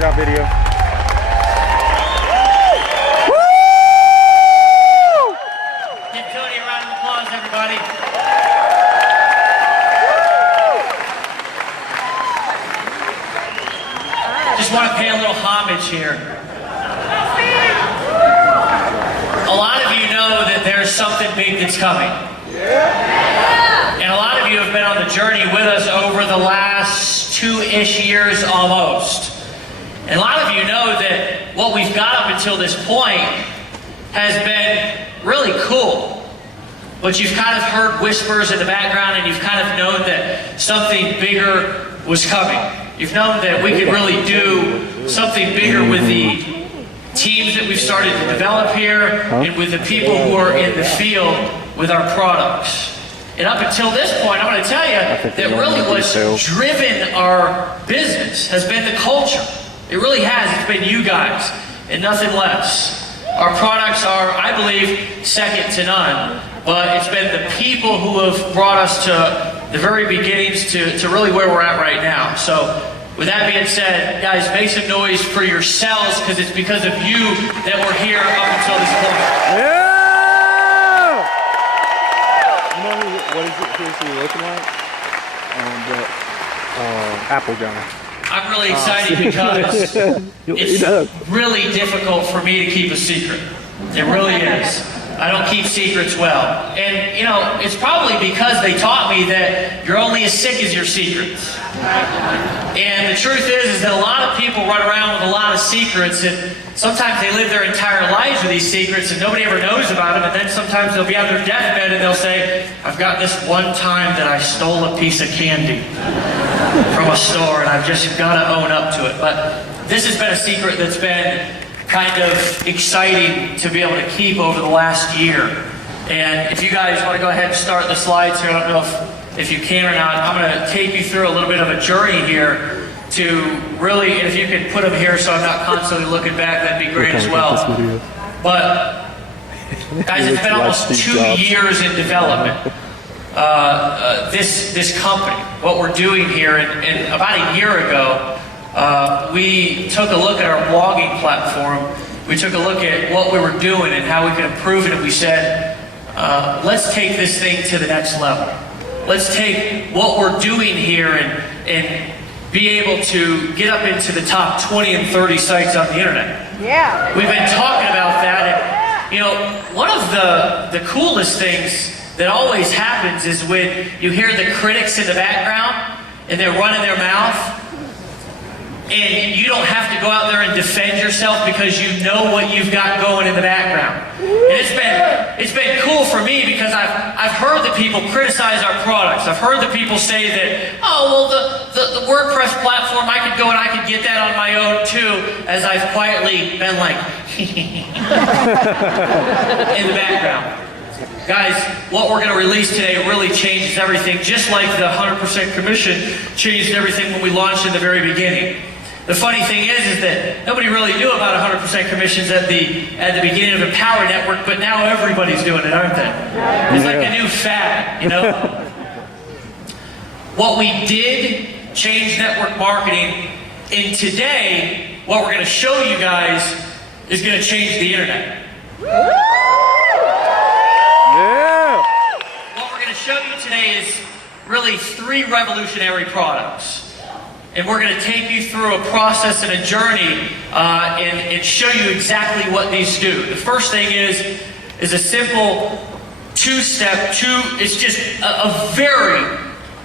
got video. Give Cody a round of applause, everybody. Just want to pay a little homage here. A lot of you know that there's something big that's coming. And a lot of you have been on the journey with us over the last 2-ish years almost. And a lot of you know that what we've got up until this point has been really cool. But you've kind of heard whispers in the background, and you've kind of known that something bigger was coming. You've known that we could really do something bigger with the teams that we've started to develop here and with the people who are in the field with our products. And up until this point, I'm going to tell you that really what's driven our business has been the culture. It really has. It's been you guys and nothing less. Our products are, I believe, second to none. But it's been the people who have brought us to the very beginnings to really where we're at right now. So with that being said, guys, make some noise for yourselves, because it's because of you that we're here up until this point. Yeah! You know what is it? Who's he looking like? Apple guy. I'm really excited because it's really difficult for me to keep a secret. It really is. I don't keep secrets well. And, you know, it's probably because they taught me that you're only as sick as your secrets. And the truth is that a lot of people run around with a lot of secrets, and sometimes they live their entire lives with these secrets and nobody ever knows about them, and then sometimes they'll be on their deathbed and they'll say, I've got this one time that I stole a piece of candy from a store and I've just got to own up to it. But this has been a secret that's been kind of exciting to be able to keep over the last year. And if you guys want to go ahead and start the slides here, I don't know if you can or not, I'm going to take you through a little bit of a journey here to really, if you could put them here so I'm not constantly looking back, that'd be great as well. But guys, it's been almost 2 years in development. This company, what we're doing here, and about a year ago, we took a look at our blogging platform. We took a look at what we were doing and how we could improve it, and we said, let's take this thing to the next level. Let's take what we're doing here and be able to get up into the top 20 and 30 sites on the internet. Yeah. We've been talking about that, and you know, one of the coolest things that always happens is when you hear the critics in the background and they're running their mouth, and you don't have to go out there and defend yourself because you know what you've got going in the background. And it's been cool for me because I've heard the people criticize our products. I've heard the people say that, oh, well, the WordPress platform, I could go and I could get that on my own too, as I've quietly been like, in the background. Guys, what we're going to release today really changes everything, just like the 100% commission changed everything when we launched in the very beginning. The funny thing is that nobody really knew about 100% commissions at the beginning of the Power Network, but now everybody's doing it, aren't they? It's like a new fad, you know? What we did change network marketing, and today, what we're going to show you guys is going to change the internet. What we're going to show you today is really 3 revolutionary products. And we're going to take you through a process and a journey and show you exactly what these do. The first thing is a simple 2-step, it's just a very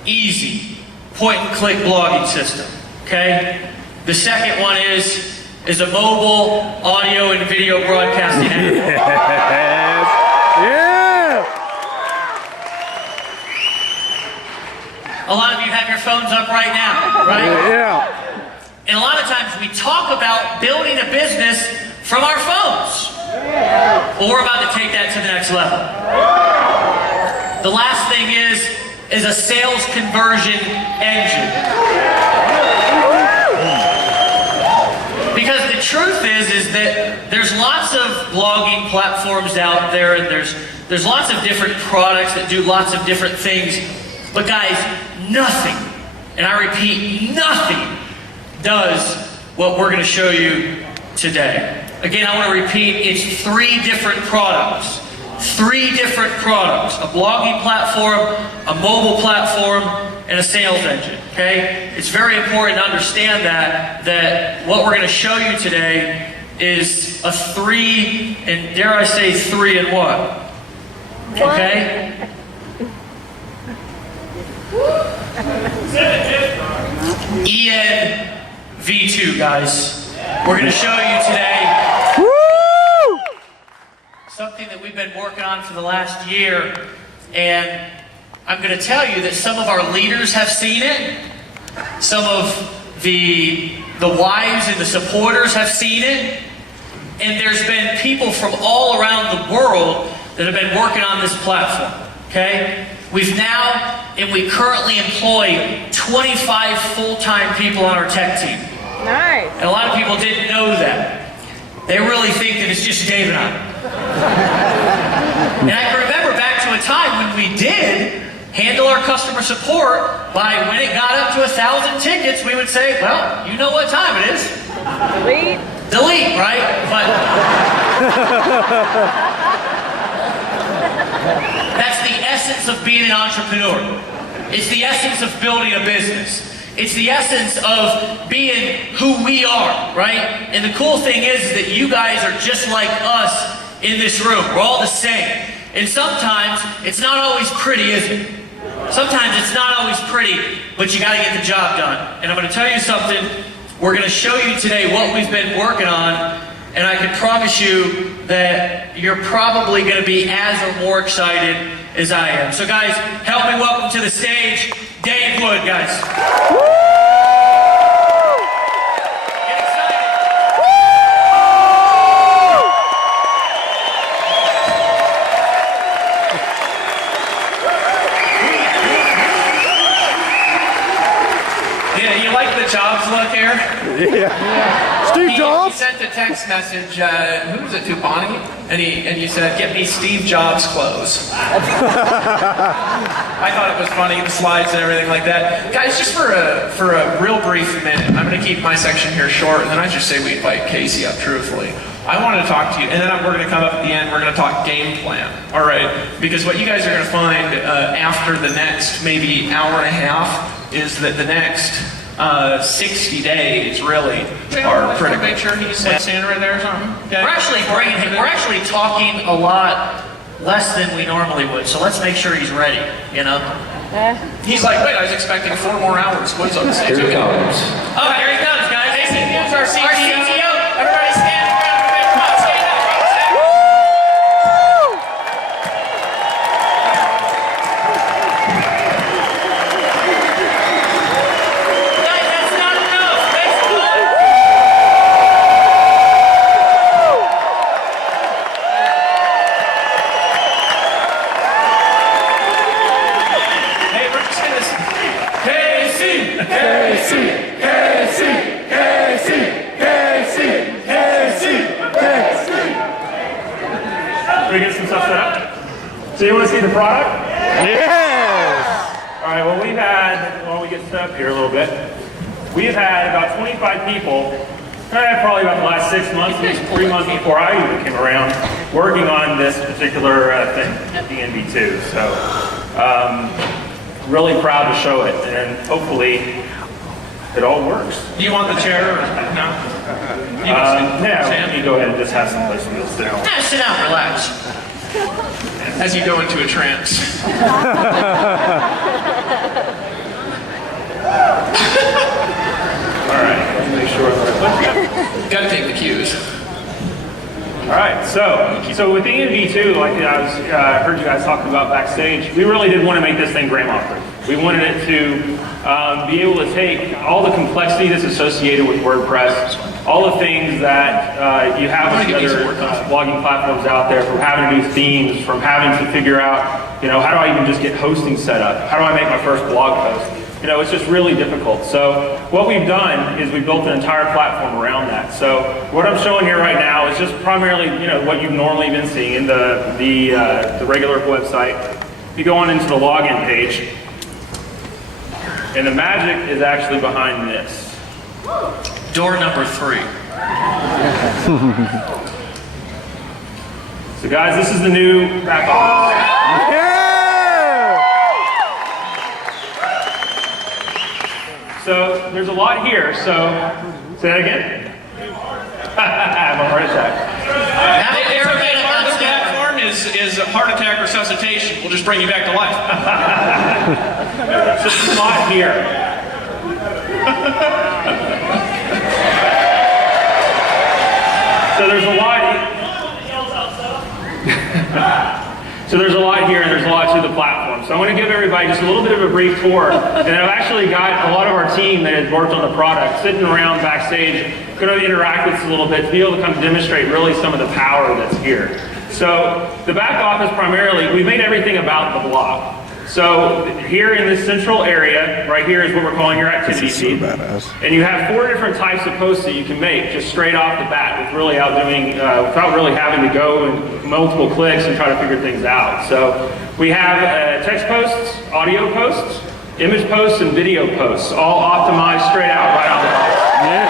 easy point-and-click blogging system, okay? The second one is a mobile audio and video broadcasting app. A lot of you have your phones up right now, right? Yeah. And a lot of times we talk about building a business from our phones. Well, we're about to take that to the next level. The last thing is a sales conversion engine. Because the truth is that there's lots of blogging platforms out there, and there's lots of different products that do lots of different things. But guys, nothing, and I repeat, nothing does what we're going to show you today. Again, I want to repeat, it's 3 different products. 3 different products. A blogging platform, a mobile platform, and a sales engine, okay? It's very important to understand that what we're going to show you today is a 3, and dare I say 3 in 1. Okay? EN V2, guys. We're going to show you today something that we've been working on for the last year, and I'm going to tell you that some of our leaders have seen it, some of the wives and the supporters have seen it, and there's been people from all around the world that have been working on this platform, okay? We've now, and we currently employ 25 full-time people on our tech team. Nice. And a lot of people didn't know that. They really think that it's just Dave and I. And I can remember back to a time when we did handle our customer support by when it got up to 1,000 tickets, we would say, well, you know what time it is. Delete. Delete, right? But that's the essence of being an entrepreneur. It's the essence of building a business. It's the essence of being who we are, right? And the cool thing is that you guys are just like us in this room. We're all the same. And sometimes it's not always pretty, is it? Sometimes it's not always pretty, but you gotta get the job done. And I'm gonna tell you something. We're gonna show you today what we've been working on, and I can promise you that you're probably gonna be as or more excited as I am. So guys, help me welcome to the stage, Dave Wood, guys. Get excited. Yeah, you like the Jobs look here? Yeah. Steve He Jobs? sent a text message, who was it, to Bonnie? And you said, get me Steve Jobs clothes. I thought it was funny, the slides and everything like that. Guys, just for a real brief minute, I'm going to keep my section here short, and then I just say we invite Casey up, truthfully. I wanted to talk to you, and then we're going to come up at the end, we're going to talk game plan, all right? Because what you guys are going to find after the next maybe hour and a half is that the next 60 days really are critical. Make sure he's standing right there or something. Okay. We're actually talking a lot less than we normally would, so let's make sure he's ready, you know? He's like, wait, I was expecting 4 more hours. What's on the stage? Here he comes. Oh, here he comes, guys. Here's our CTO. Our CTO. Everybody stand around. Come on, stand up. Guys, that's not enough. That's not. Hey, we're just gonna. Casey! Can we get some stuff set up? So you want to see the product? Yes! All right, well we've had, while we get set up here a little bit, we've had about 25 people, probably about the last 6 months, maybe 3 months before I even came around, working on this particular thing, the NV2. So, really proud to show it, and hopefully it all works. Do you want the chair or no? Yeah, let me go ahead and just have some place to sit down. Nah, sit down, relax. As you go into a trance. All right, let me make sure that Gotta take the cues. All right, so with the ENV2, like I heard you guys talking about backstage, we really did want to make this thing grandma-proof. We wanted it to be able to take all the complexity that's associated with WordPress, all the things that you have with other blogging platforms out there, from having to do themes, from having to figure out, you know, how do I even just get hosting set up? How do I make my first blog post? You know, it's just really difficult. So what we've done is we've built an entire platform around that. So what I'm showing here right now is just primarily, you know, what you've normally been seeing, the regular website. You go on into the login page, and the magic is actually behind this. Door number 3. So guys, this is the new back office. Yeah! So there's a lot here, so say that again? I have a heart attack. Everybody Part of on the stage. platform is a heart attack resuscitation. We'll just bring you back to life. It's just a lot here. So there's a lot. So there's a lot here, and there's a lot to the platform. So I want to give everybody just a little bit of a brief tour. And I've actually got a lot of our team that has worked on the product sitting around backstage, going to interact with us a little bit to be able to come demonstrate really some of the power that's here. So the back office primarily, we made everything about the block. So here in this central area, right here is what we're calling your activity feed. And you have 4 different types of posts that you can make just straight off the bat with really without really having to go and multiple clicks and try to figure things out. So we have text posts, audio posts, image posts, and video posts, all optimized straight out right out the box. Yeah!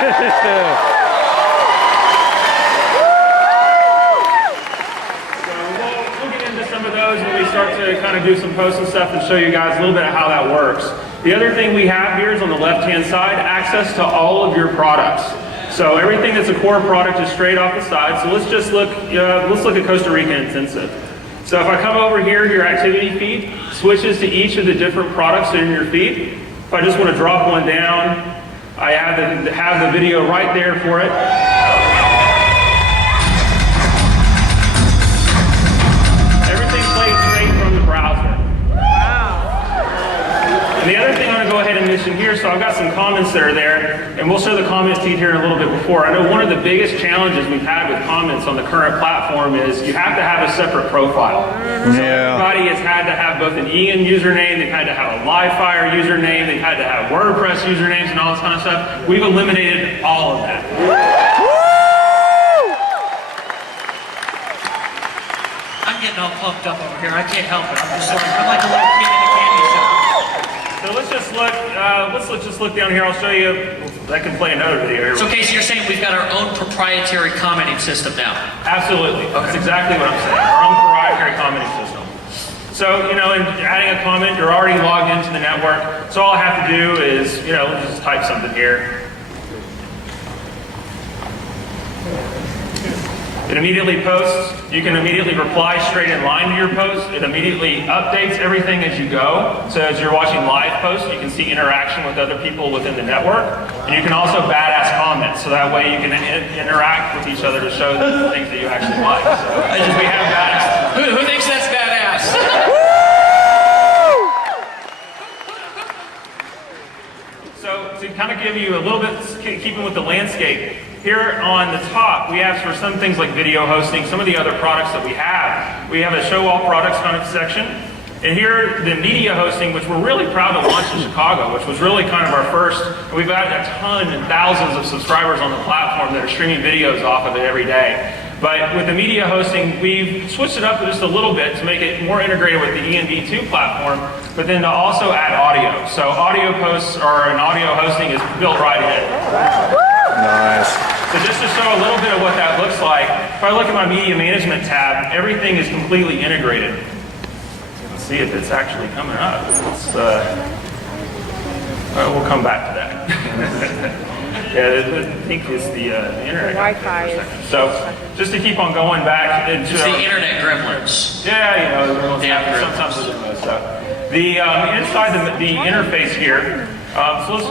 We'll get into some of those when we start to kind of do some posts and stuff and show you guys a little bit of how that works. The other thing we have here is on the left-hand side, access to all of your products. So everything that's a core product is straight off the side. So let's just look at Costa Rica Intensive. So if I come over here, your activity feed switches to each of the different products that are in your feed. If I just want to drop one down, I have the video right there for it. And the other thing I'm going to go ahead and mention here, so I've got some comments that are there, and we'll show the comment feed here in a little bit before. I know one of the biggest challenges we've had with comments on the current platform is you have to have a separate profile. So everybody has had to have both an Ian username, they've had to have a Livefire username, they've had to have WordPress usernames and all this kind of stuff. We've eliminated all of that. I'm getting all pumped up over here. I can't help it. I'm like a little kid in a candy shop. So let's just look down here. I'll show you. I can play another video here. So Casey, you're saying we've got our own proprietary commenting system now? Absolutely. That's exactly what I'm saying. Our own proprietary commenting system. So, in adding a comment, you're already logged into the network. So all I have to do is, just type something here. It immediately posts. You can immediately reply straight in line to your post. It immediately updates everything as you go. So as you're watching live posts, you can see interaction with other people within the network. And you can also badass comment, so that way you can interact with each other to show the things that you actually like. So we have badass. Who thinks that's badass? So to kind of give you a little bit, keeping with the landscape, here on the top, we have for some things like video hosting, some of the other products that we have a show all products kind of section. And here, the media hosting, which we're really proud to launch in Chicago, which was really kind of our first. And we've got a ton and thousands of subscribers on the platform that are streaming videos off of it every day. But with the media hosting, we've switched it up just a little bit to make it more integrated with the ENV2 platform, but then to also add audio. So audio posts or an audio hosting is built right in. Nice. So just to show a little bit of what that looks like, if I look at my media management tab, everything is completely integrated. Let's see if it's actually coming up. We'll come back to that. Yeah, I think it's the internet. Wi-Fi is. So just to keep on going back into It's the internet gremlins. yeah, Yeah, sometimes we're doing those stuff. The inside the interface here. So let's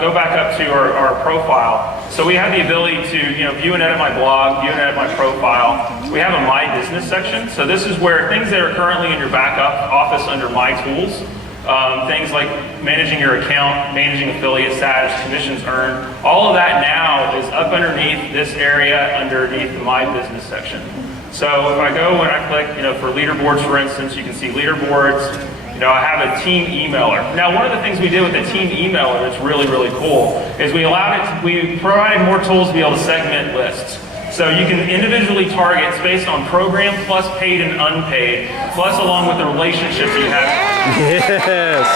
go back up to our profile. So we have the ability to view and edit my blog, view and edit my profile. We have a My Business section. So this is where things that are currently in your backup office under My Tools, things like managing your account, managing affiliate status, commissions earned, all of that now is up underneath this area underneath the My Business section. So if I go and I click, for leaderboards, for instance, you can see leaderboards. I have a team emailer. Now, one of the things we did with the team emailer that's really, really cool is we provided more tools to be able to segment lists. So you can individually target based on program plus paid and unpaid, plus along with the relationships you have. Yes.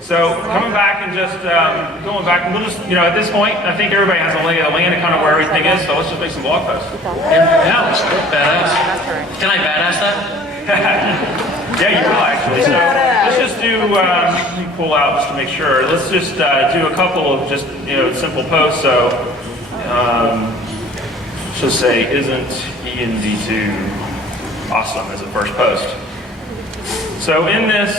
So coming back and just going back, we'll just, at this point, I think everybody has a lay of the land of kind of where everything is, so let's just make some blog posts. Yeah, let's go. Badass. Can I badass that? Yeah, you will actually. So let's just do, let me pull out just to make sure. Let's just do a couple of just, simple posts. So let's just say, isn't ENV2 awesome as a first post? So in this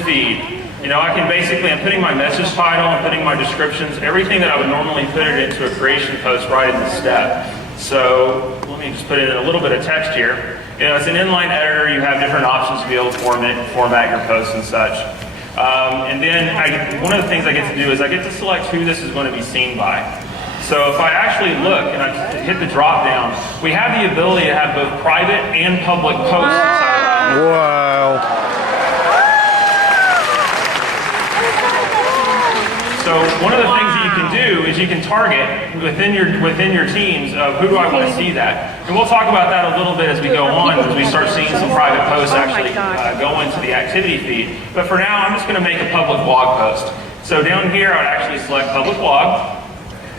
feed, I can basically, I'm putting my message title, I'm putting my descriptions, everything that I would normally put it into a creation post right in the step. So let me just put in a little bit of text here. It's an inline editor. You have different options to be able to format your posts and such. And then one of the things I get to do is I get to select who this is going to be seen by. So if I actually look and I hit the drop down, we have the ability to have both private and public posts inside. Wow. So one of the things that you can do is you can target within your teams of who do I want to see that. And we'll talk about that a little bit as we go on, as we start seeing some private posts actually go into the activity feed. But for now, I'm just going to make a public blog post. So down here, I would actually select public blog,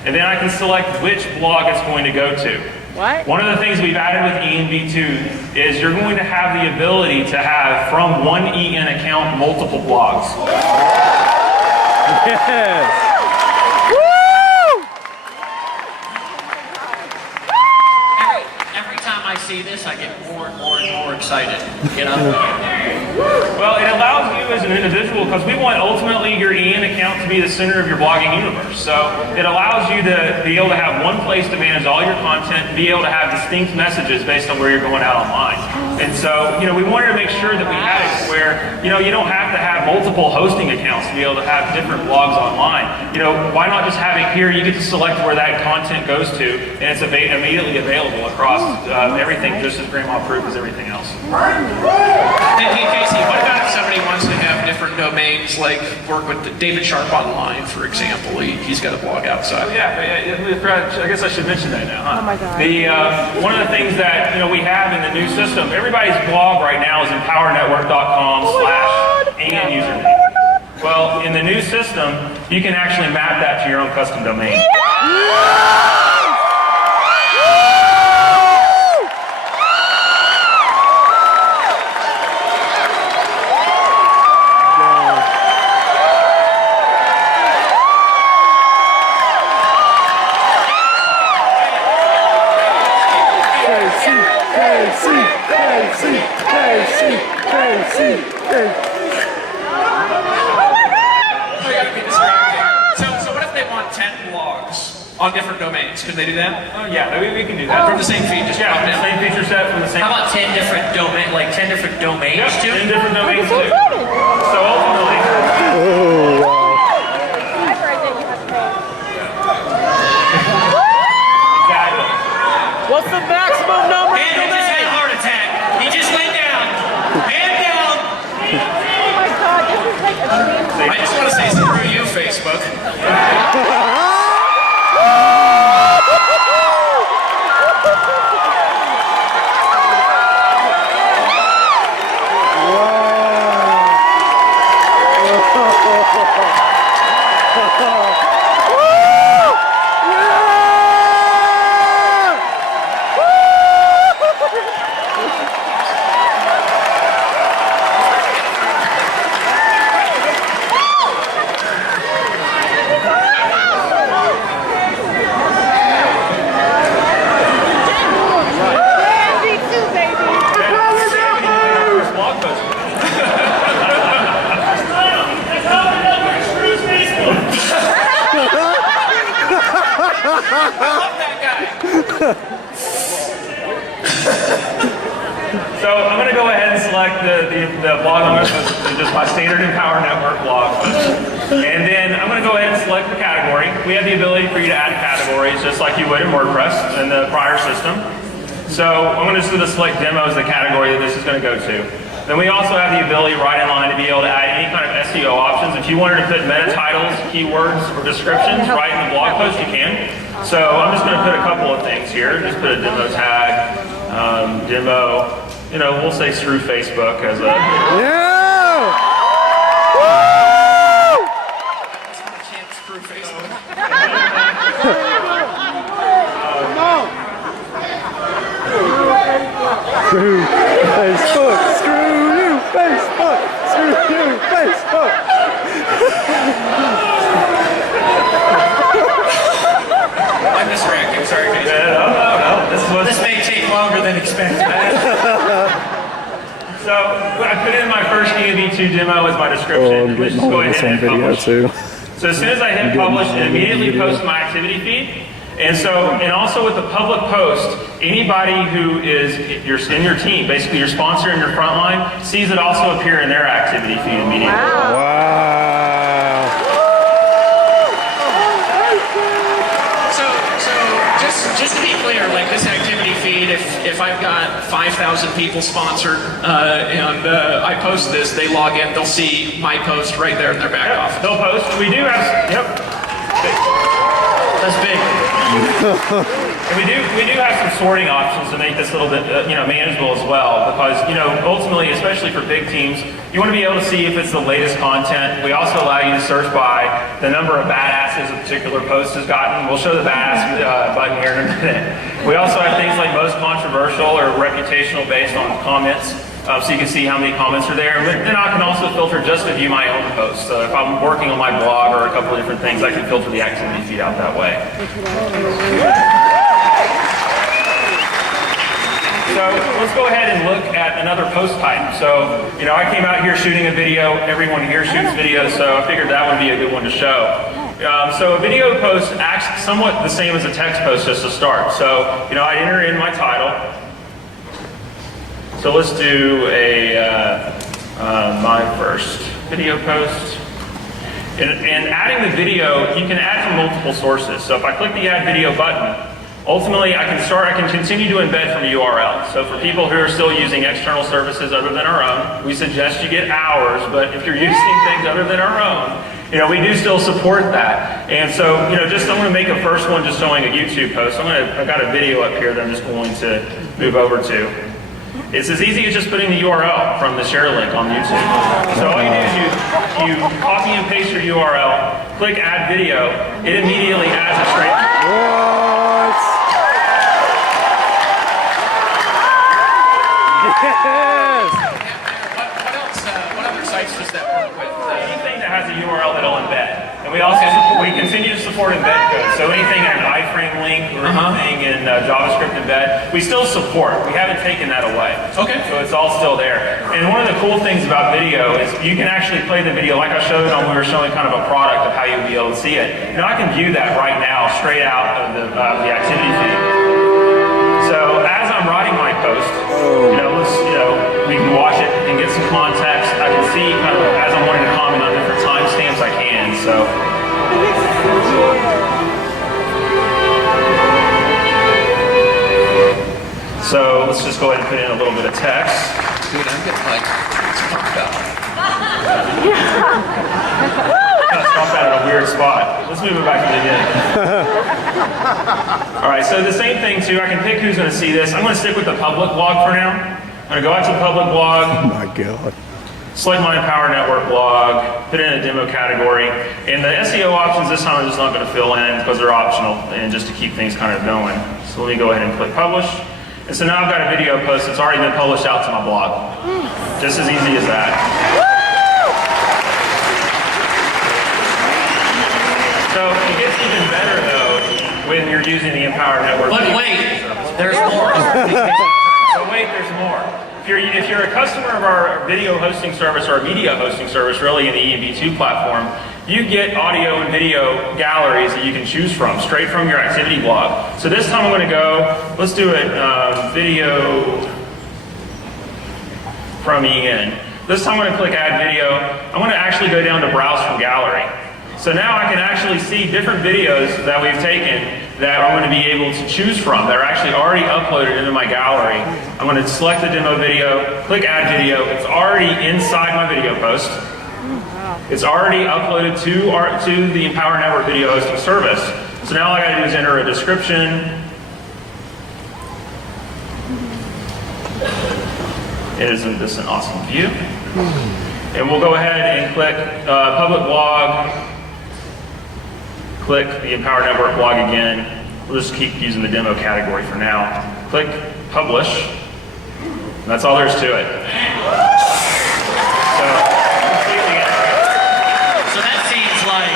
and then I can select which blog it's going to go to. What? One of the things we've added with ENV2 is you're going to have the ability to have, from one EN account, multiple blogs. Yes. Every time I see this, I get more and more excited. Well, it allows you as an individual, because we want ultimately your EN account to be the center of your blogging universe. So it allows you to be able to have one place to manage all your content, and be able to have distinct messages based on where you're going out online. And so, we wanted to make sure that we had it where, you don't have to have multiple hosting accounts to be able to have different blogs online. Why not just have it here? You get to select where that content goes to, and it's immediately available across everything, just as grandma-proof as everything else. Hey, Casey, what about if somebody wants to have different domains, like work with David Sharp Online, for example? He's got a blog outside. I guess I should mention that now, huh? Oh my God. One of the things that we have in the new system, everybody's blog right now is empowernetwork.com/and username. Well, in the new system, you can actually map that to your own custom domain. So what if they want 10 blogs on different domains? Could they do that? Oh yeah, we can do that. From the same feed, just drop the down. same feature set from the same. How about 10 different domains too? 10 different domains too. So ultimately, Oh, wow. exactly. What's the maximum number? And he just had a heart attack. He just went down. Man down. Oh my God, this is like a dream. I just want to say screw you, Facebook. Blog post. So I'm going to go ahead and select the blog on this, just my standard Empower Network blog. And then I'm going to go ahead and select the category. We have the ability for you to add categories just like you would in WordPress in the prior system. So I'm going to just select demo as the category that this is going to go to. Then we also have the ability right in line to be able to add any kind of SEO options. If you wanted to put meta titles, keywords, or descriptions right in the blog post, you can. So I'm just going to put a couple of things here. Just put a demo tag, demo. We'll say screw Facebook as a. Yeah! Screw Facebook. Screw you, Facebook. Screw you, Facebook. I'm distracting. Sorry, Casey. This may take longer than expected. So I put in my first ENV2 demo as my description. Oh, I'm Let's getting just go all ahead this on and hit video publish. too. So as soon as I hit publish, it immediately posts my activity feed. And also with the public post, anybody who is in your team, basically your sponsor and your frontline, sees it also appear in their activity feed immediately. Wow. So just to be clear, like this activity feed, if I've got 5,000 people sponsored and I post this, they log in, they'll see my post right there in their back office. They'll post. We do have, That's big. and we do have some sorting options to make this a little bit, manageable as well. Because, ultimately, especially for big teams, you want to be able to see if it's the latest content. We also allow you to search by the number of badasses a particular post has gotten. We'll show the badass button here in a minute. We also have things like most controversial or reputational based on comments. So you can see how many comments are there. But then I can also filter just to view my own posts. So if I'm working on my blog or a couple of different things, I can filter the activity feed out that way. So let's go ahead and look at another post type. So, I came out here shooting a video. Everyone here shoots videos, so I figured that would be a good one to show. So a video post acts somewhat the same as a text post just to start. So, I enter in my title. So let's do my first video post. And adding the video, you can add from multiple sources. So if I click the add video button, ultimately I can continue to embed from a URL. So for people who are still using external services other than our own, we suggest you get ours, but if you're using things other than our own, we do still support that. And so, I'm going to make a first one just showing a YouTube post. I've got a video up here that I'm just going to move over to. It's as easy as just putting the URL from the share link on YouTube. So all you do is you copy and paste your URL, click add video, it immediately adds it straight. What? Yes! What other sites does that work with? Anything that has a URL that'll embed. And we also we continue to support embed code. So anything in an iframe link or anything in JavaScript embed, we still support. We haven't taken that away. Okay. So it's all still there. And one of the cool things about video is you can actually play the video like I showed on. We were showing kind of a product of how you'll be able to see it. I can view that right now straight out of the activity feed. So as I'm writing my post, we can watch it and get some context. I can see kind of as I'm wanting to comment on different timestamps I can. So let's just go ahead and put in a little bit of text. Dude, I'm getting like talked about. Kind of stop that at a weird spot. Let's move it back to the beginning. All right, so the same thing too. I can pick who's going to see this. I'm going to stick with the public blog for now. I'm going to go out to the public blog. Oh my God. Select my Empower Network blog, put in a demo category, and the SEO options this time I'm just not going to fill in because they're optional and just to keep things kind of going. So let me go ahead and click publish. And so now I've got a video post that's already been published out to my blog. Just as easy as that. So it gets even better though when you're using the Empower Network. But wait, there's more. So wait, there's more. If you're a customer of our video hosting service or media hosting service, really in the ENV2 platform, you get audio and video galleries that you can choose from, straight from your activity blog. So this time I'm going to go, let's do it, video from EN. This time I'm going to click add video. I'm going to actually go down to browse from gallery. So now I can actually see different videos that we've taken that I'm going to be able to choose from that are actually already uploaded into my gallery. I'm going to select the demo video, click add video. It's already inside my video post. It's already uploaded to the Empower Network video hosting service. So now all I got to do is enter a description. Isn't this an awesome view? And we'll go ahead and click public blog. Click the Empower Network blog again. We'll just keep using the demo category for now. Click publish. And that's all there is to it. So, completely integrated. So that seems like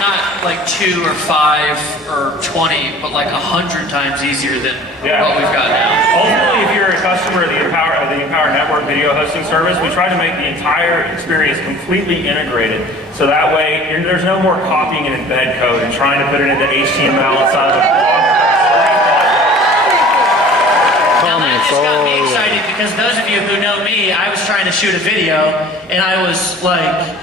not like 2 or 5 or 20, but like 100 times easier than what we've got now. Ultimately, if you're a customer of the Empower Network video hosting service, we try to make the entire experience completely integrated. So that way, there's no more copying and embed code and trying to put it into HTML inside of a blog. Now that just got me excited because those of you who know me, I was trying to shoot a video and I was like,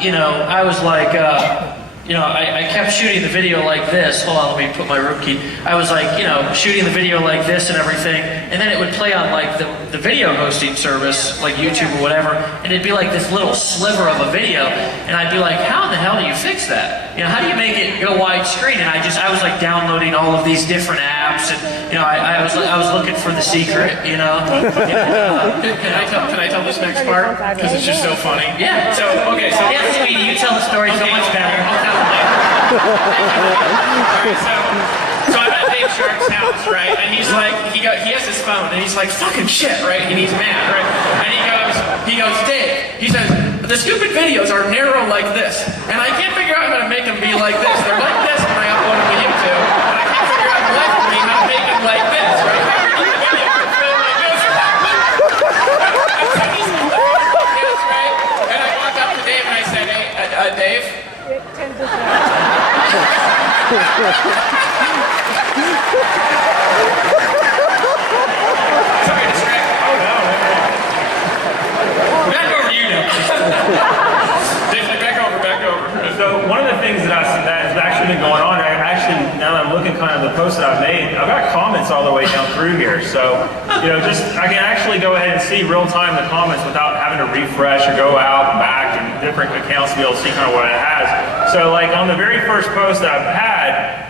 I kept shooting the video like this. Hold on, let me put my room key. I was like, shooting the video like this and everything, and then it would play on like the video hosting service, like YouTube or whatever, and it'd be like this little sliver of a video, and I'd be like, how in the hell do you fix that? How do you make it go widescreen? And I was like downloading all of these different apps, and I was looking for the secret, Can I tell this next part? Because it's just so funny. Yeah. So Speedy, you tell the story so much better. I'll tell it later. Alright, so I'm at Dave Shark's house, right? And he's like, he has his phone, and he's like, fucking shit, right? And he's mad, right? And he goes, Dave, he says, the stupid videos are narrow like this, and I can't figure out how to make them be like this. They're like this when I upload them to YouTube, and I can't figure out the life of me how to make them like this, right? And I walked up to Dave and I said, hey, Dave? Sorry to distract. Back over to you now. Dave, back over. So one of the things that has actually been going on, now that I'm looking kind of the post that I've made, I've got comments all the way down through here. So, I can actually go ahead and see real time the comments without having to refresh or go out and back and different accounts to be able to see kind of what it has. So like on the very first post that I've had,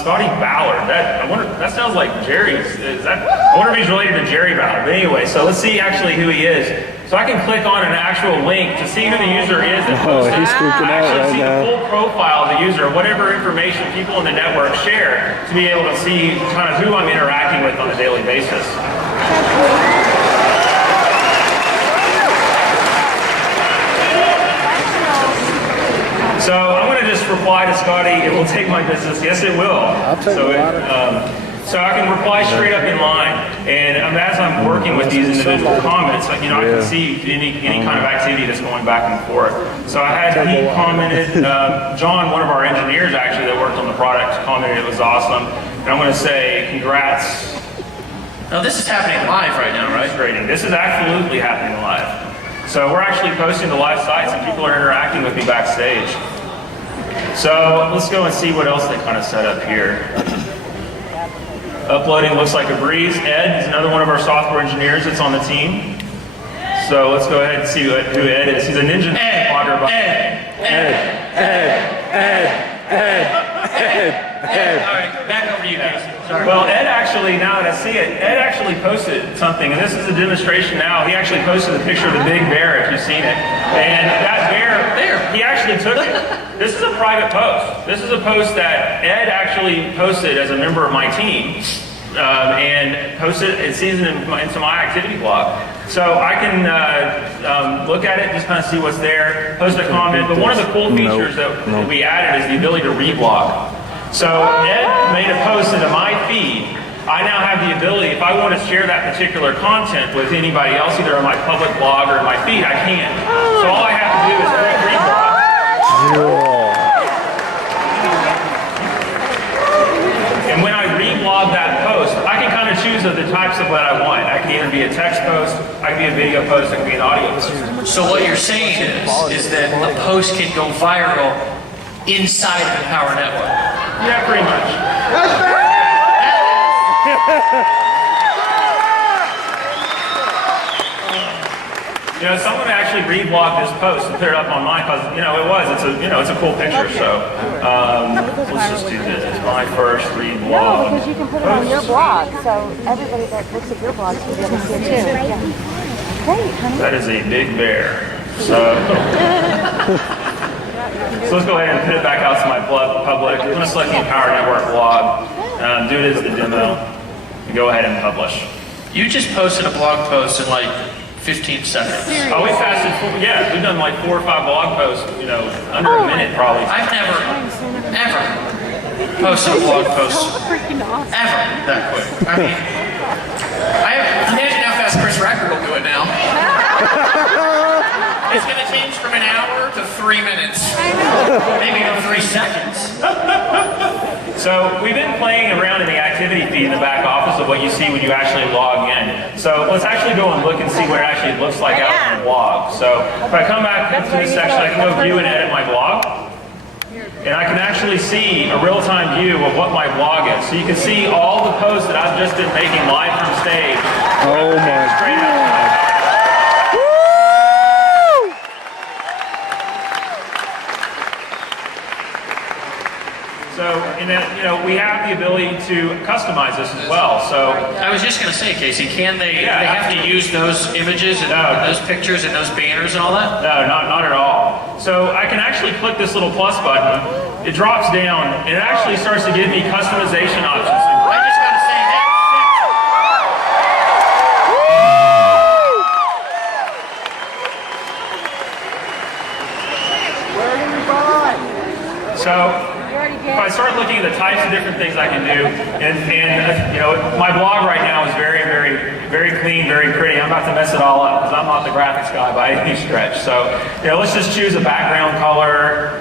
Scotty Ballard, that sounds like Jerry's. I wonder if he's related to Jerry Ballard. But anyway, so let's see actually who he is. So I can click on an actual link to see who the user is that posted. He's freaking out right see now. the full profile of the user, whatever information people in the network share, to be able to see kind of who I'm interacting with on a daily basis. So I'm going to just reply to Scotty, it will take my business. Yes, it will. So I can reply straight up in line, and as I'm working with these individual comments, I can see any kind of activity that's going back and forth. So he commented, John, one of our engineers actually that worked on the product, commented it was awesome. And I'm going to say congrats. Now this is happening live right now, right? This is absolutely happening live. So we're actually posting to live sites, and people are interacting with me backstage. So let's go and see what else they kind of set up here. Uploading looks like a breeze. Ed is another one of our software engineers that's on the team. So let's go ahead and see who Ed is. He's a ninja blogger. Ed. All right, back over to you guys. Sorry. Well, Ed actually, now that I see it, Ed actually posted something, and this is a demonstration now. He actually posted a picture of the big bear, if you've seen it. And that bear, he actually took it. This is a private post. This is a post that Ed actually posted as a member of my team. And posted it season into my activity blog. So I can look at it, just kind of see what's there, post a comment. But one of the cool features that we added is the ability to reblog. So Ed made a post into my feed. I now have the ability, if I want to share that particular content with anybody else, either on my public blog or in my feed, I can. So all I have to do is click reblog. And when I reblog that post, I can kind of choose of the types of what I want. I can either be a text post, I can be a video post, I can be an audio post. So what you're saying is that a post can go viral inside of the Empower Network. Yeah, pretty much. Someone actually reblogged this post and put it up online because it's a cool picture. So let's just do this. It's my first reblog. No, because you can put it on your blog, so everybody that looks at your blog can be able to see it too. Yeah. Great, honey. That is a big bear. So let's go ahead and put it back out to my public. I'm going to select the Empower Network blog, do it as the demo, and go ahead and publish. You just posted a blog post in like 15 seconds. Oh, we fasted yeah, we've done like 4 or 5 blog posts, you know, under a minute probably. I've never, ever posted a blog post Freaking awesome. ever that quick. I mean, Imagine how fast Chris Racker will do it now. It's going to change from an hour to 3 minutes. maybe in 3 seconds. So we've been playing around in the activity feed in the back office of what you see when you actually log in. So let's actually go and look and see what it actually looks like out in the blog. So if I come back into this section, I can go view and edit my blog. And I can actually see a real-time view of what my blog is. So you can see all the posts that I've just been making live from stage. Oh my Straight out. So, and then, you know, we have the ability to customize this as well. So, I was just going to say, Casey, can they, Yeah, they have to use those images and No. those pictures and those banners and all that? no, not at all. So I can actually click this little plus button. It drops down, and it actually starts to give me customization options. I just got to say that. So if I start looking at the types of different things I can do, and you know, my blog right now is very clean, very pretty. I'm about to mess it all up because I'm not the graphics guy by any stretch. So, you know, let's just choose a background color,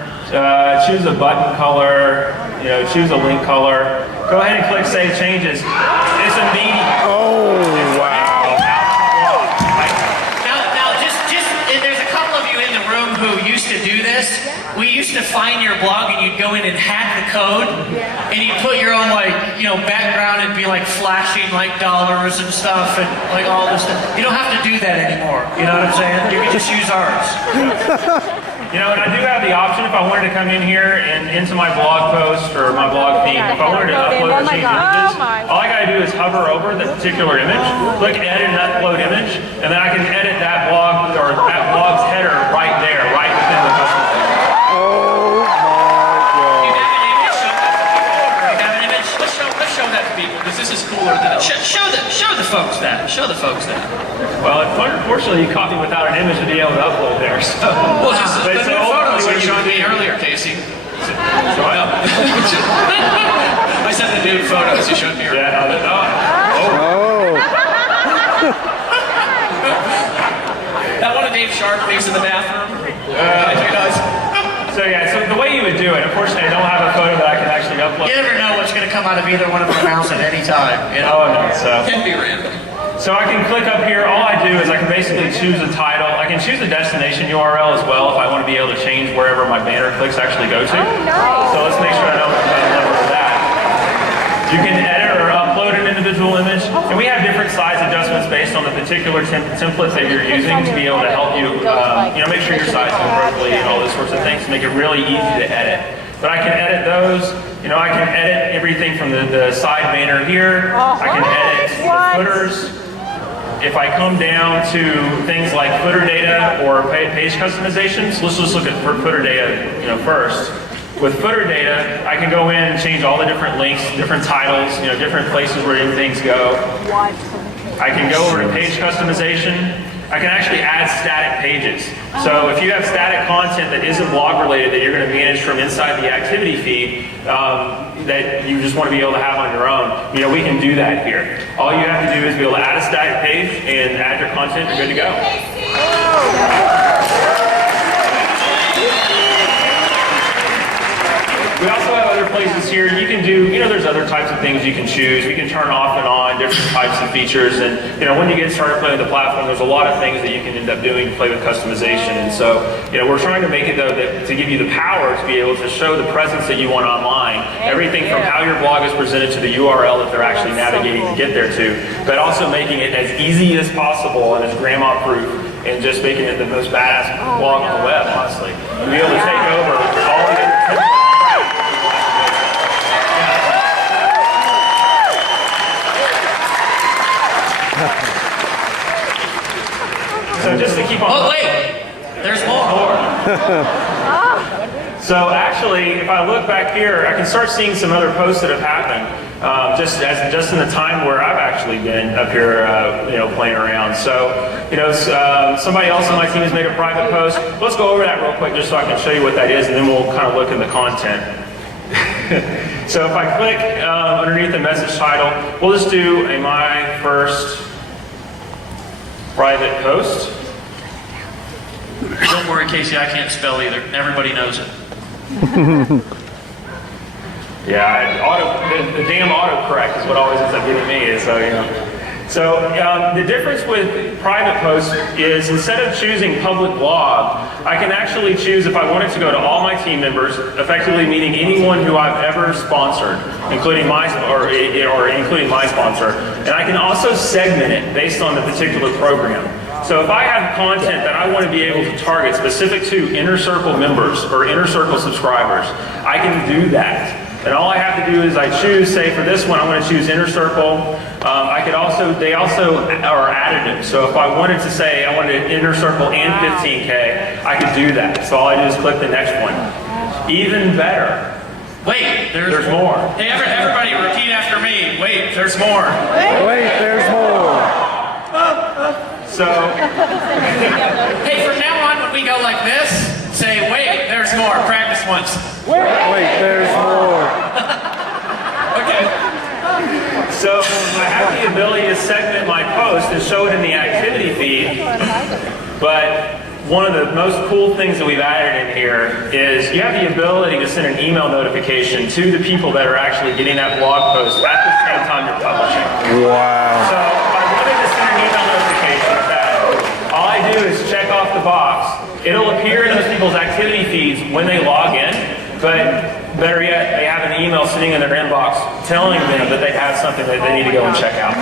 choose a button color, you know, choose a link color. Go ahead and click Save Changes. It's immediate. Oh, wow. Now, just, there's a couple of you in the room who used to do this. We used to find your blog and you'd go in and hack the code and you'd put your own, like, you know, background and be like flashing like dollars and stuff and like all this stuff. You don't have to do that anymore. You know what I'm saying? You can just use ours. You know, and I do have the option if I wanted to come in here and into my blog post or my blog feed, if I wanted to upload or change images, all I gotta do is hover over the particular image, click edit and upload image, and then I can edit that blog or that blog's header right there, right within the custom. Oh my You God. have an image? You have an image? Let's show that to people because this is cooler than it. Show the folks that. Show the folks that. Well, unfortunately, you caught me without an image to be able to upload there. So, Well, just but the so new photos ultimately you showed me do- earlier, Casey. So I- I said the new photos you showed me earlier. Yeah, Oh. That one of Dave Sharp leaves in the bathroom. so yeah, so the way you would do it, unfortunately, I don't have a photo that I can actually upload. You never know what's going to come out of either one of our mouths at any time. You know? Oh no, so. Can be random. So I can click up here, all I do is I can basically choose a title. I can choose a destination URL as well if I want to be able to change wherever my banner clicks actually go to. So let's make sure I don't remember that. You can edit or upload an individual image, and we have different size adjustments based on the particular templates that you're using to be able to help you, you know, make sure you're sizing appropriately and all those sorts of things to make it really easy to edit. But I can edit those, you know, I can edit everything from the side banner here. I can edit the footers. If I come down to things like footer data or page customizations, let's just look at footer data, you know, first. With footer data, I can go in and change all the different links, different titles, you know, different places where things go. I can go over to page customization. I can actually add static pages. So if you have static content that isn't blog related that you're going to manage from inside the activity feed that you just want to be able to have on your own, you know, we can do that here. All you have to do is be able to add a static page and add your content, you're good to go. We also have other places here. You can do, you know, there's other types of things you can choose. We can turn off and on different types of features. And, you know, when you get started playing with the platform, there's a lot of things that you can end up doing to play with customization. And so, you know, we're trying to make it, though, that, to give you the power to be able to show the presence that you want online. Everything from how your blog is presented to the URL that they're actually navigating to get there to, but also making it as easy as possible and as grandma-proof and just making it the most badass blog on the web, honestly. To be able to take over all the other So just to keep on. Oh, wait. There's more. So actually, if I look back here, I can start seeing some other posts that have happened. just in the time where I've actually been up here, playing around. So, somebody else on my team has made a private post. Let's go over that real quick just so I can show you what that is, and then we'll kind of look in the content. So if I click underneath the message title, we'll just do my first private post. Don't worry, Casey, I can't spell either. Everybody knows it. Yeah, the damn autocorrect is what always ends up getting me. So the difference with private posts is instead of choosing public blog, I can actually choose if I wanted to go to all my team members, effectively meaning anyone who I've ever sponsored, including my sponsor, and I can also segment it based on the particular program. So if I have content that I want to be able to target specific to Inner Circle members or Inner Circle subscribers, I can do that. And all I have to do is I choose, say for this one, I'm going to choose Inner Circle. They also are additive. So if I wanted to say I wanted Inner Circle and 15K, I could do that. So all I do is click the next one. Even better. Wait, There's more. Hey, everybody, repeat after me. Wait, there's more. Wait, there's more. So, Hey, from now on, when we go like this, say, wait, there's more. Practice once. Wait, there's more. Okay. so I have the ability to segment my post and show it in the activity feed. But one of the most cool things that we've added in here is you have the ability to send an email notification to the people that are actually getting that blog post at the same time you're publishing. Wow. So if I wanted to send an email notification to that, all I do is check off the box. It'll appear in those people's activity feeds when they log in, but better yet, they have an email sitting in their inbox telling them that they have something that they need to go and check out.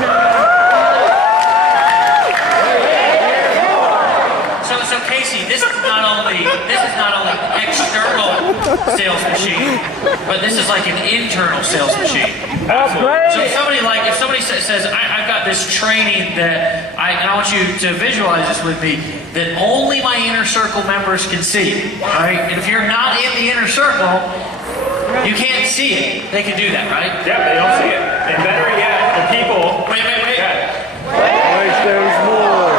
So Casey, this is not only external sales machine, but this is like an internal sales machine. That's great. So if somebody says, I've got this training that I want you to visualize this with me, that only my Inner Circle members can see, right? And if you're not in the Inner Circle, you can't see it. They can do that, right? Yep, they don't see it. And better yet, the people... Wait. Wait, there's more.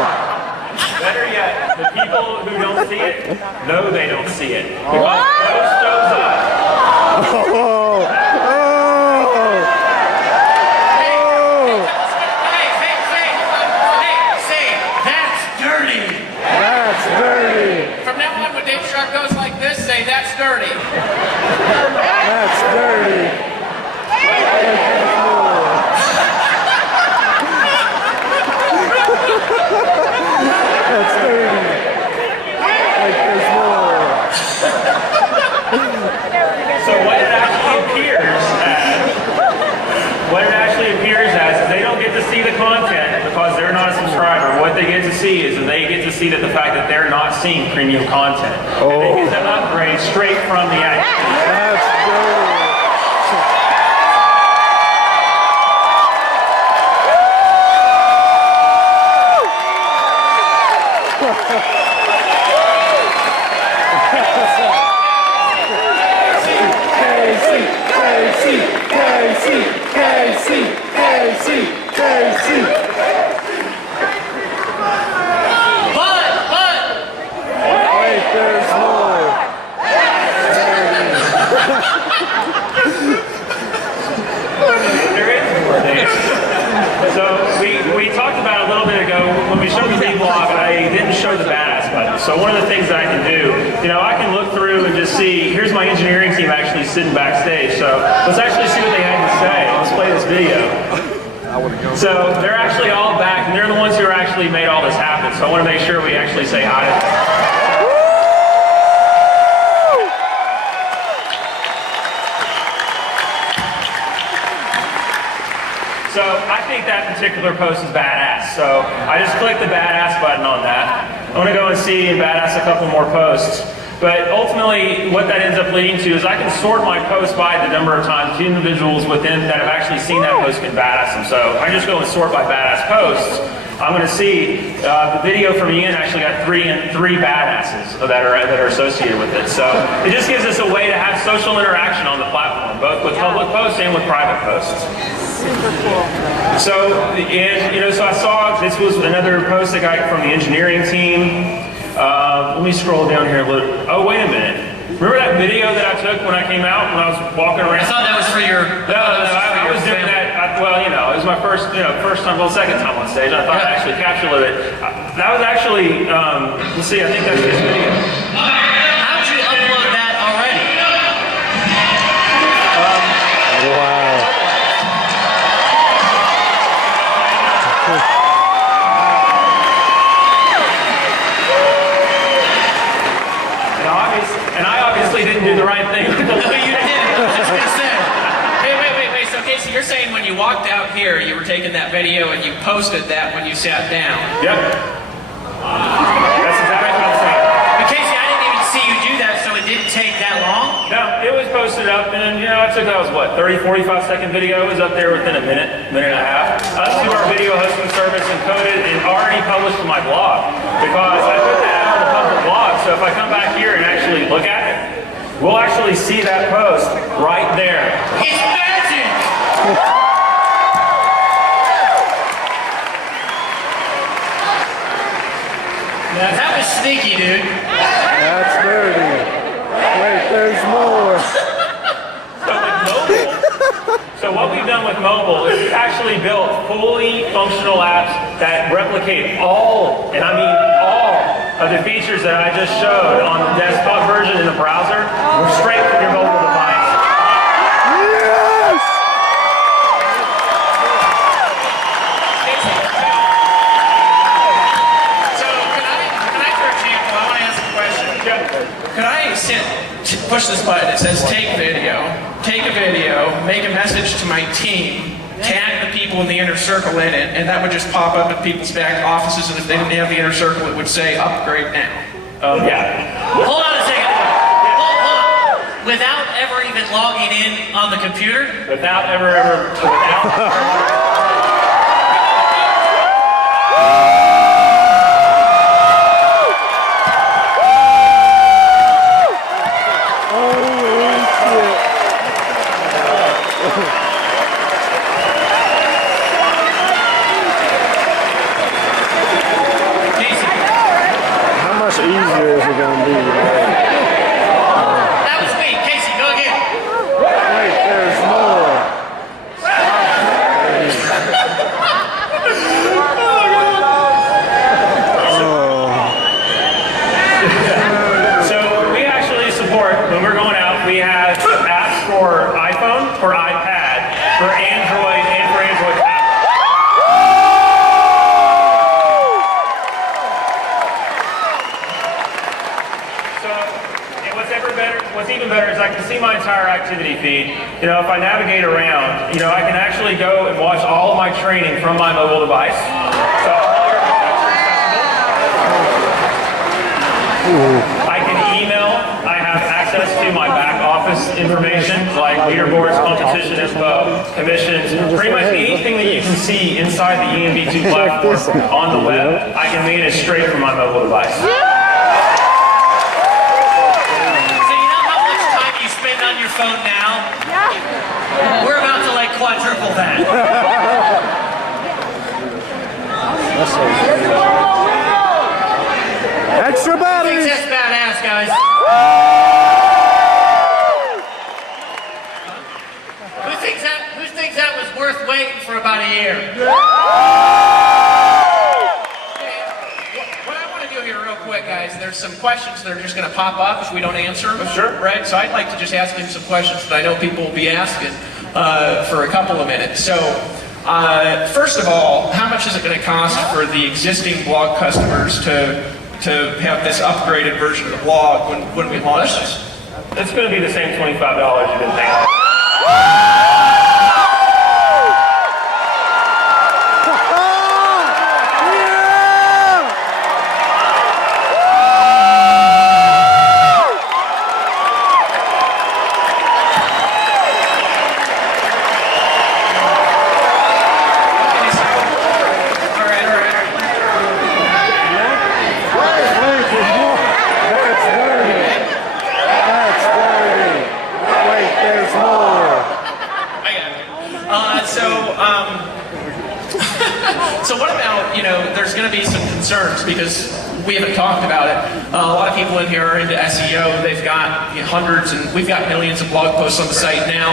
Better yet, the people who don't see it know they don't see it. Because the post shows up. Oh. Say, that's dirty. That's dirty. From now on, when Dave Sharp goes like this, say, that's dirty. That's dirty. That's dirty. Like there's more. So what it actually appears as is they don't get to see the content because they're not a subscriber. What they get to see is they get to see that the fact that they're not seeing premium content. And they get an upgrade straight from the ad. That's dirty. Wait, there's more. There is more there. So we talked about a little bit ago when we showed the vlog, I didn't show the badass button. So one of the things that I can do, I can look through and just see, here's my engineering team actually sitting backstage. So let's actually see what they had to say. Let's play this video. So they're actually all back, and they're the ones who actually made all this happen. So I want to make sure we actually say hi to them. So I think that particular post is badass. So I just clicked the badass button on that. I want to go and see and badass a couple more posts. But ultimately, what that ends up leading to is I can sort my posts by the number of times the individuals within that have actually seen that post can badass them. So I just go and sort by badass posts. I'm going to see the video from Ian actually got three badasses that are associated with it. So it just gives us a way to have social interaction on the platform, both with public posts and with private posts. Super cool. So, so I saw this was another post I got from the engineering team. Let me scroll down here a little. Oh, wait a minute. Remember that video that I took when I came out, when I was walking around? I thought that was for your. I was doing that. It was my first time, second time on stage. I thought I actually captured it. That was actually, let's see, I think that's this video. How'd you upload that already? Wow. And I obviously didn't do the right thing. No, you didn't. I was just gonna say. Wait. So Casey, you're saying when you walked out here, you were taking that video and you posted that when you sat down. Yep. That's exactly what I'm saying. But Casey, I didn't even see you do that, so it didn't take that long? No, it was posted up, and it took, that was what, 30, 45-second video. It was up there within a minute and a half. Us do our video hosting service encoded and already published to my blog, because I put that out on the public blog, so if I come back here and actually look at it, we'll actually see that post right there. It's magic! That was sneaky, dude. That's dirty. Wait, there's more. So what we've done with mobile is we've actually built fully functional apps that replicate all, and I mean all, of the features that I just showed on the desktop version in the browser, straight from your mobile device. Yes! So can I, for example, I want to ask a question. Could I push this button? It says take video, make a message to my team, tag the people in the inner circle in it, and that would just pop up at people's back offices, and if they didn't have the inner circle, it would say upgrade now. Yeah. Hold on a second. Hold on. Without ever even logging in on the computer? Without. Casey, How much easier is it going to be? that was me. Casey, go again. Wait, there's more. So we actually support, when we're going out, we have apps for iPhone, for iPad, for Android, and for Android tablet. So, and what's even better is I can see my entire activity feed. If I navigate around, I can actually go and watch all of my training from my mobile device. So, I can email. I have access to my back office information, like leaderboards, competition info, commissions, pretty much anything that you can see inside the ENV2 platform on the web, I can manage straight from my mobile device. So you know how much time you spend on your phone now? Yeah. We're about to quadruple that. Extra I think batteries! that's badass, guys. Who thinks that was worth waiting for about a year? What I want to do here real quick, guys, there's some questions that are just going to pop up if we don't answer them. Sure. Right? So I'd like to just ask him some questions that I know people will be asking for a couple of minutes. So, first of all, how much is it going to cost for the existing blog customers to have this upgraded version of the blog when we launch this? It's going to be the same $25 you've been paying. concerns because we haven't talked about it. A lot of people in here are into SEO. They've got hundreds and we've got millions of blog posts on the site now.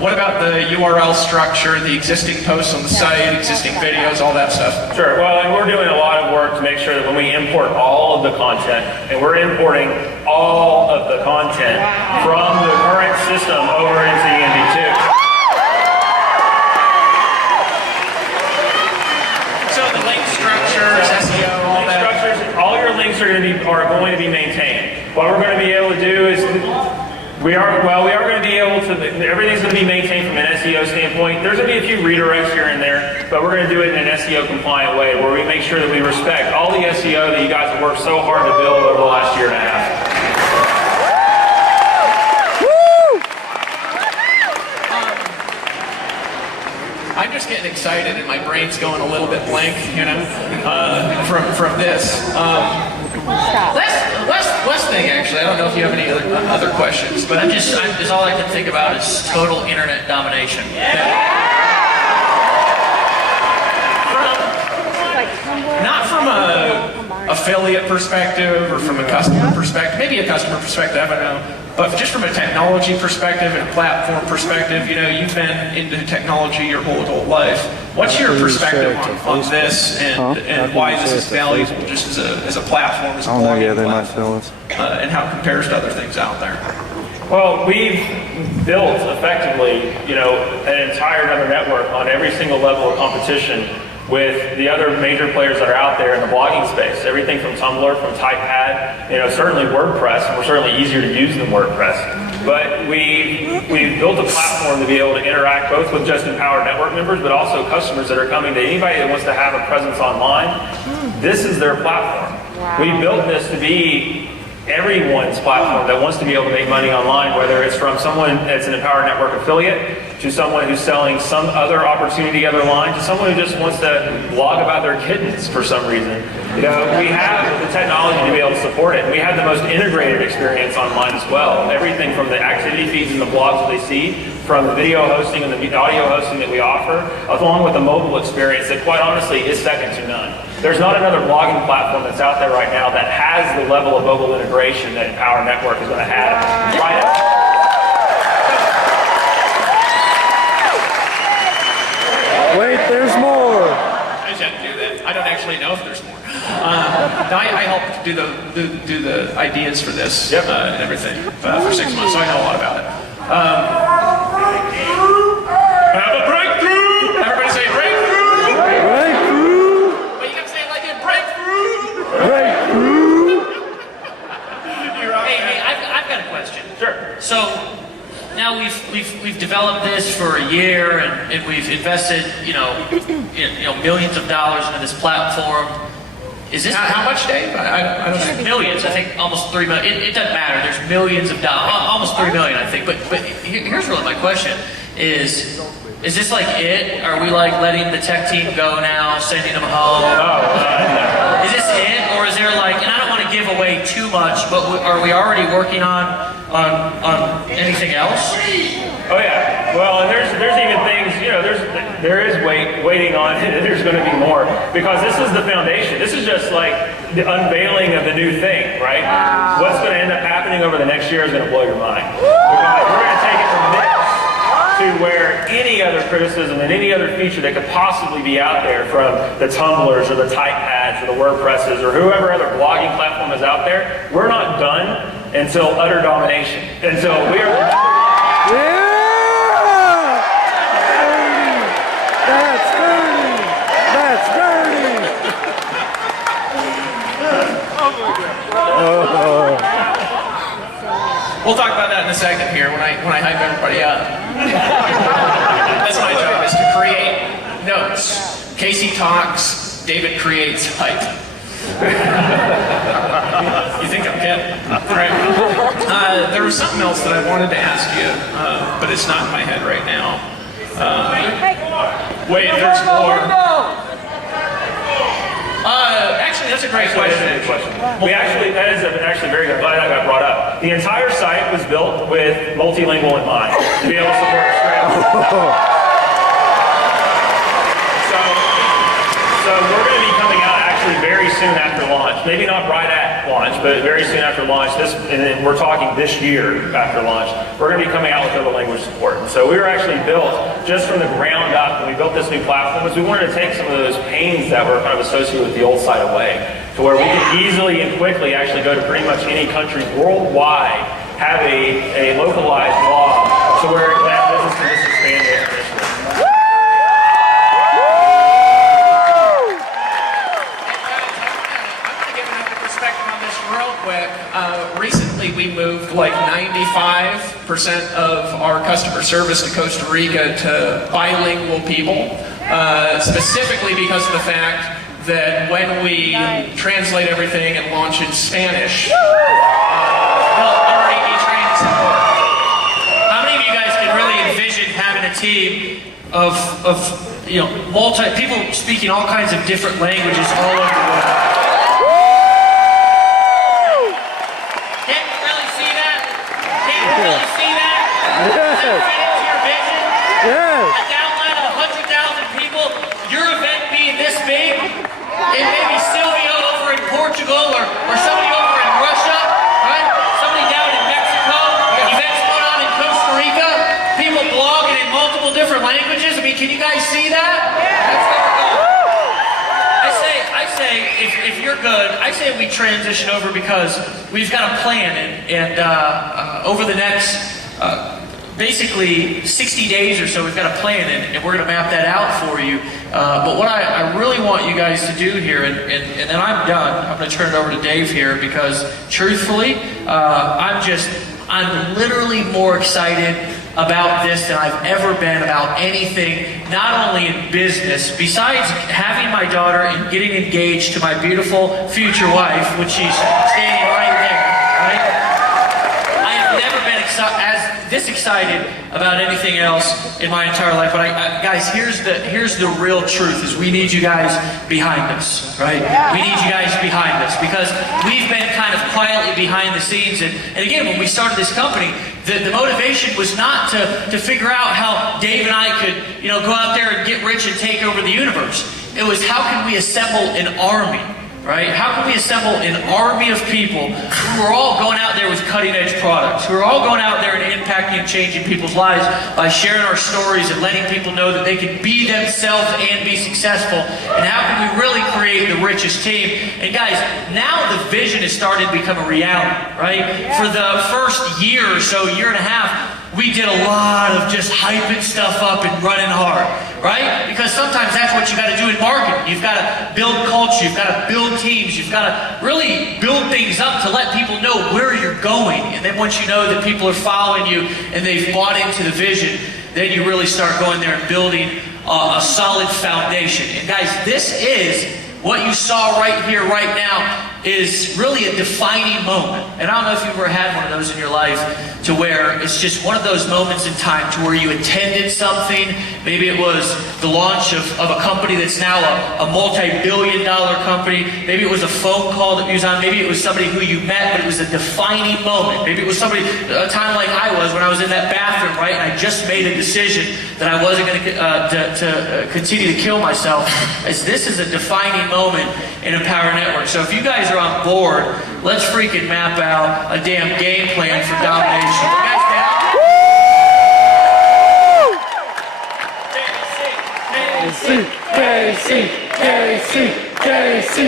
What about the URL structure, the existing posts on the site, existing videos, all that stuff? Sure. Well, and we're doing a lot of work to make sure that when we import all of the content, and we're importing all of the content from the current system over into ENV2. So the link structures, SEO, all that. Structures, all your links are going to be maintained. What we're going to be able to do is we are going to be able to, everything's going to be maintained from an SEO standpoint. There's going to be a few redirects here and there, but we're going to do it in an SEO compliant way where we make sure that we respect all the SEO that you guys have worked so hard to build over the last year and a half. I'm just getting excited and my brain's going a little bit blank, you know, from this. Last thing, actually, I don't know if you have any other questions, but just all I can think about is total internet domination. Not from a affiliate perspective or from a customer perspective, maybe a customer perspective, I don't know. But just from a technology perspective and a platform perspective, you know, you've been into technology your whole adult life. What's your perspective on this and why this is valuable just as a platform, as a blogging platform, and how it compares to other things out there? Well, we've built effectively, you know, an entire other network on every single level of competition with the other major players that are out there in the blogging space. Everything from Tumblr, from Typepad, you know, certainly WordPress, and we're certainly easier to use than WordPress. But we've built a platform to be able to interact both with just Empowered Network members, but also customers that are coming to anybody that wants to have a presence online. This is their platform. Wow. We built this to be everyone's platform that wants to be able to make money online, whether it's from someone that's an Empowered Network affiliate, to someone who's selling some other opportunity other line, to someone who just wants to blog about their kittens for some reason. You know, we have the technology to be able to support it. We have the most integrated experience online as well. Everything from the activity feeds and the blogs that they see, from the video hosting and the audio hosting that we offer, along with the mobile experience that quite honestly is second to none. There's not another blogging platform that's out there right now that has the level of mobile integration that Empowered Network is going to have right now. Wait, there's more. I just have to do that. I don't actually know if there's more. I helped do the ideas for this and everything for 6 months, so I know a lot about it. Have a breakthrough! Everybody say breakthrough! Breakthrough! But you gotta say it like a breakthrough! Breakthrough! Hey, I've got a question. Sure. So now we've developed this for a year and we've invested, you know, millions of dollars into this platform. Is this How much, Dave? I don't know. millions? I think almost 3 million. It doesn't matter. There's millions of dollars, almost 3 million, I think. But here's really my question: Is this like it? Are we like letting the tech team go now, sending them home? Is this it, or is there like? And I don't want to give away too much, but are we already working on anything else? Oh yeah. Well, and there's even things, you know, there is waiting on it, and there's going to be more, because this is the foundation. This is just like the unveiling of the new thing, right? What's going to end up happening over the next year is going to blow your mind. We're going to take it from this to where any other criticism and any other feature that could possibly be out there from the Tumblrs or the Typepads or the WordPresses or whoever other blogging platform is out there, we're not done until utter domination. Until we're... Yeah! That's dirty! That's dirty! We'll talk about that in a second here when I hype everybody up. That's my job, is to create notes. Casey talks, David creates hype. You think I'm kidding? Right. There was something else that I wanted to ask you, but it's not in my head right now. Wait, there's more. Actually, that's a great question. That is actually very good. Glad that got brought up. The entire site was built with multilingual in mind to be able to support Australia. So we're going to be coming out actually very soon after launch maybe not right at launch, but very soon after launch, and then we're talking this year after launch, we're going to be coming out with other language support. And so we were actually built just from the ground up when we built this new platform, was we wanted to take some of those pains that were kind of associated with the old site away, to where we could easily and quickly actually go to pretty much any country worldwide, have a localized blog, so where that business can just expand exponentially. Real quick, recently we moved like 95% of our customer service to Costa Rica to bilingual people, specifically because of the fact that when we translate everything and launch in Spanish, they'll already be trained support. How many of you guys can really envision having a team of people speaking all kinds of different languages all over the world? And maybe Silvio over in Portugal or somebody over in Russia, right? Somebody down in Mexico, events going on in Costa Rica, people blogging in multiple different languages. I mean, can you guys see that? That's where we're going. I say, if you're good, I say we transition over because we've got a plan, and over the next basically 60 days or so, we've got a plan, and we're going to map that out for you. But what I really want you guys to do here, and then I'm done. I'm going to turn it over to Dave here because, truthfully, I'm literally more excited about this than I've ever been about anything, not only in business, besides having my daughter and getting engaged to my beautiful future wife, which she's standing right there, right? I have never been this excited about anything else in my entire life. But guys, here's the real truth: is we need you guys behind us, right? We need you guys behind us because we've been kind of quietly behind the scenes. And again, when we started this company, the motivation was not to figure out how Dave and I could, go out there and get rich and take over the universe. It was how can we assemble an army. Right? How can we assemble an army of people who are all going out there with cutting-edge products, who are all going out there and impacting and changing people's lives by sharing our stories and letting people know that they can be themselves and be successful? And how can we really create the richest team? And guys, now the vision is starting to become a reality, right? For the first year or so, year and a half, we did a lot of just hyping stuff up and running hard, right? Because sometimes that's what you got to do in marketing. You've got to build culture, you've got to build teams, you've got to really build things up to let people know where you're going. And then once you know that people are following you and they've bought into the vision, then you really start going there and building a solid foundation. And guys, this is what you saw right here, right now, is really a defining moment. And I don't know if you've ever had one of those in your life to where it's just one of those moments in time to where you attended something. Maybe it was the launch of a company that's now a multi-billion-dollar company. Maybe it was a phone call that you was on. Maybe it was somebody who you met, but it was a defining moment. Maybe it was a time like I was when I was in that bathroom, right? And I just made a decision that I wasn't going to continue to kill myself. As this is a defining moment in Empower Network. So if you guys are on board, let's freaking map out a damn game plan for domination. You guys down? KC.